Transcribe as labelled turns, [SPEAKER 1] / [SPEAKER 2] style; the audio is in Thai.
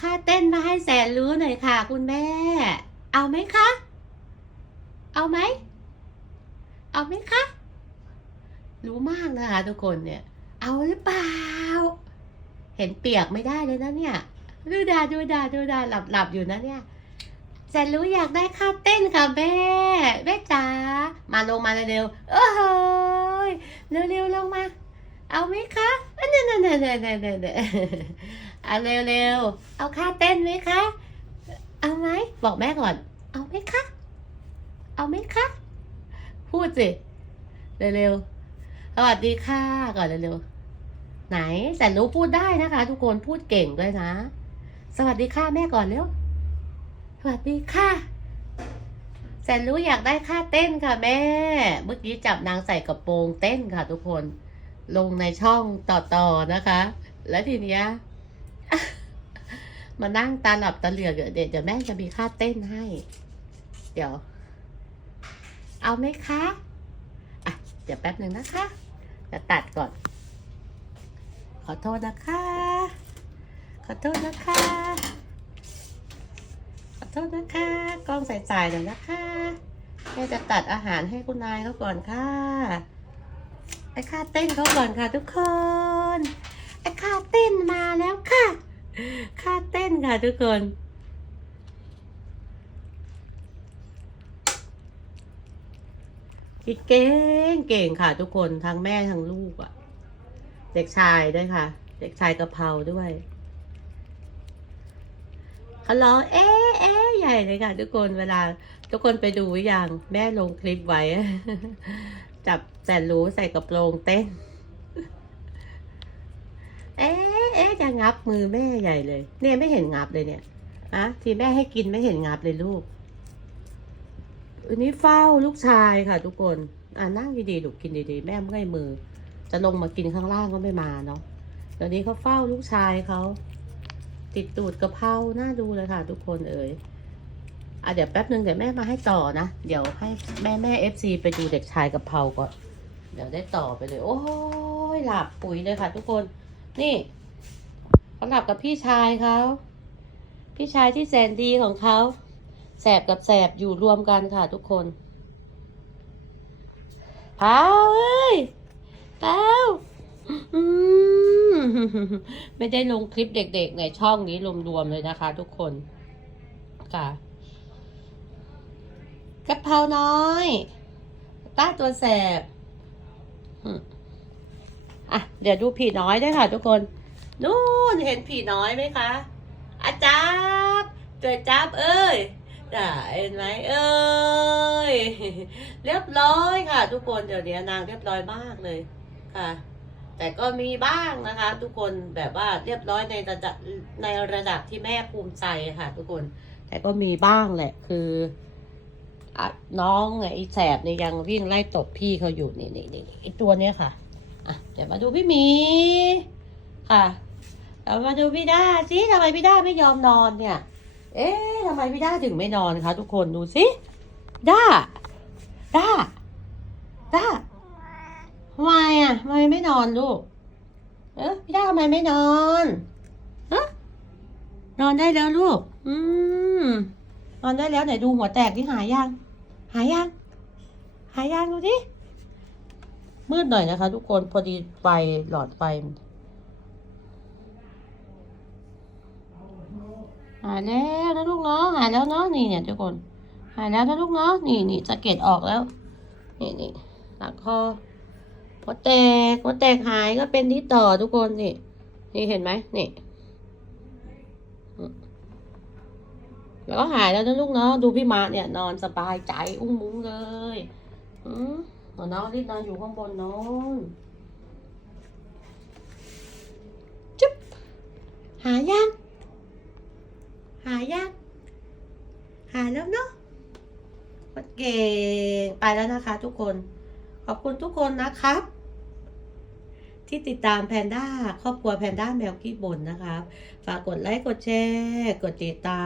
[SPEAKER 1] ค่าเต้นมาให้แสนรู้หน่อยค่ะ คุณแม่ เอาไหมคะ เอาไหม เอาไหมคะ รู้มากนะคะทุกคนเนี่ย เอาหรือเปล่า เห็นเปียกไม่ได้เลยนะเนี่ย ดูดาดูดาดูดาหลับหลับอยู่นะเนี่ยแสนรู้อยากได้ค่าเต้นค่ะแม่ แม่จ๋า มาลงมาเร็วๆเออเฮ้ยเร็วๆลงมา เอาไหมคะเน่เน่เน่เน่เน่เน่เน่เอาเร็วๆ เอาค่าเต้นไหมคะ เอาไหม บอกแม่ก่อน เอาไหมคะ เอาไหมคะ พูดสิ เร็วๆ สวัสดีค่ะ ก่อนเร็วๆ ไหนแสนรู้พูดได้นะคะ ทุกคนพูดเก่งด้วยนะ สวัสดีค่ะแม่ก่อนเร็ว สวัสดีค่ะแสนรู้อยากได้ค่าเต้นค่ะแม่ เมื่อกี้จับนางใส่กระโปรงเต้นค่ะทุกคน ลงในช่องต่อๆนะคะ แล้วทีเนี้ย มานั่งตาหลับตาเหลือกเดี๋ยวเดี๋ยวแม่จะมีค่าเต้นให้ เดี๋ยว เอาไหมคะอะเดี๋ยวแป๊บหนึ่งนะคะจะตัดก่อน ขอโทษนะคะ ขอโทษนะคะ ขอโทษนะคะกล้องใส่ๆหน่อยนะคะแม่จะตัดอาหารให้คุณนายเขาก่อนค่ะไอ้ค่าเต้นเขาก่อนค่ะทุกคน ต้นมาแล้วค่ะ ค่าเต้นค่ะทุกคน คิดเก่งเก่งค่ะทุกคนทั้งแม่ทั้งลูกอะ่ะ เด็กชายด้วยค่ะ เด็กชายกะเพราด้วยเขาร้องเอ๊ะเอ๊ะใหญ่เลยค่ะ ทุกคนเวลา ทุกคนไปดูอยังแม่ลงคลิปไว้ จับแสนรู้ใส่กระโปรงเต้น เอ๊ะ เอ๊ะจะงับมือแม่ใหญ่เลย เนี่ยไม่เห็นงับเลยเนี่ยอะที่แม่ให้กินไม่เห็นงับเลยลูกอันนี้เฝ้าลูกชายค่ะทุกคนอ่านั่งดีๆลูกกินดีๆ แม่เมื่อยมือ จะลงมากินข้างล่างก็ไม่มาเนาะเดี๋ยวนี้เขาเฝ้าลูกชายเขาติดตูดกระเพราหน้าดูเลยค่ะ ทุกคนเอ๋ยอะเดี๋ยวแป๊บนึงเดี๋ยวแม่มาให้ต่อนะ เดี๋ยวให้แม่แม่เอฟซีไปดูเด็กชายกระเพราก่อนเดี๋ยวได้ต่อไปเลย โอ้ยหลับปุ๋ยเลยค่ะ ทุกคน นี่ เขาหลับกับพี่ชายเขาพี่ชายที่แสนดีของเขาแสบกับแสบอยู่รวมกันค่ะทุกคนเผาเอ้ยเผาอืมไม่ได้ลงคลิปเด็กๆในช่องนี้รวมๆเลยนะคะ ทุกคนค่ะกะเพราน้อยป้าตัวแสบอะ เดี๋ยวดูผีน้อยด้วยค่ะทุกคน นู่นเห็นผีน้อยไหมคะอาจารย์เกิดจับเอ้ยเห็นไหมเอ้ยเรียบร้อยค่ะ ทุกคนเดี๋ยวนี้นางเรียบร้อยมากเลยค่ะ แต่ก็มีบ้างนะคะ ทุกคนแบบว่าเรียบร้อยในระดับในระดับที่แม่ภูมิใจค่ะ ทุกคน แต่ก็มีบ้างแหละคืออะน้องไอ้แสบเนี่ยยังวิ่งไล่ตบพี่เขาอยู่นี่นี่นี่ไอ้ตัวเนี้ยค่ะอะเดี๋ยวมาดูพี่มีค่ะ เรามาดูพี่ด้าสิทำไมพี่ด้าไม่ยอมนอนเนี่ย เอ๊ะทำไมพี่ด้าถึงไม่นอนคะทุกคนดูสิด้า ด้า ด้าทำไมอะทำไมไม่นอนลูก เอ๊ะพี่ด้าทำไมไม่นอนฮะนอนได้แล้วลูก อืมนอนได้แล้วไหนดูหัวแตกที่หายยัง หายยัง หายยังดูสิมืดหน่อยนะคะ ทุกคนพอดีไฟหลอดไฟ หายแล้วนะลูกเนาะหายแล้วเนาะนี่เนี่ยทุกคน หายแล้วนะลูกเนาะนี่นี่สะเก็ดออกแล้ว นี่นี่หลังคอหัวแตกหัวแตกหายก็เป็นที่ต่อทุกคนนี่ นี่เห็นไหมนี่แล้วก็หายแล้วนะลูกเนาะดูพี่มาเนี่ย นอนสบายใจอุ้งมุ้งเลยอืมน้องรีบนอนอยู่ข้างบนนอนจุ๊บหายยังายาก หายแล้วเนาะเก่งไปแล้วนะคะทุกคน ขอบคุณทุกคนนะครับ ที่ติดตามแพนด้าครอบครัวแพนด้าแมวขี้บนนะครับ ฝากกดไลค์กดแชร์ กดติดตาม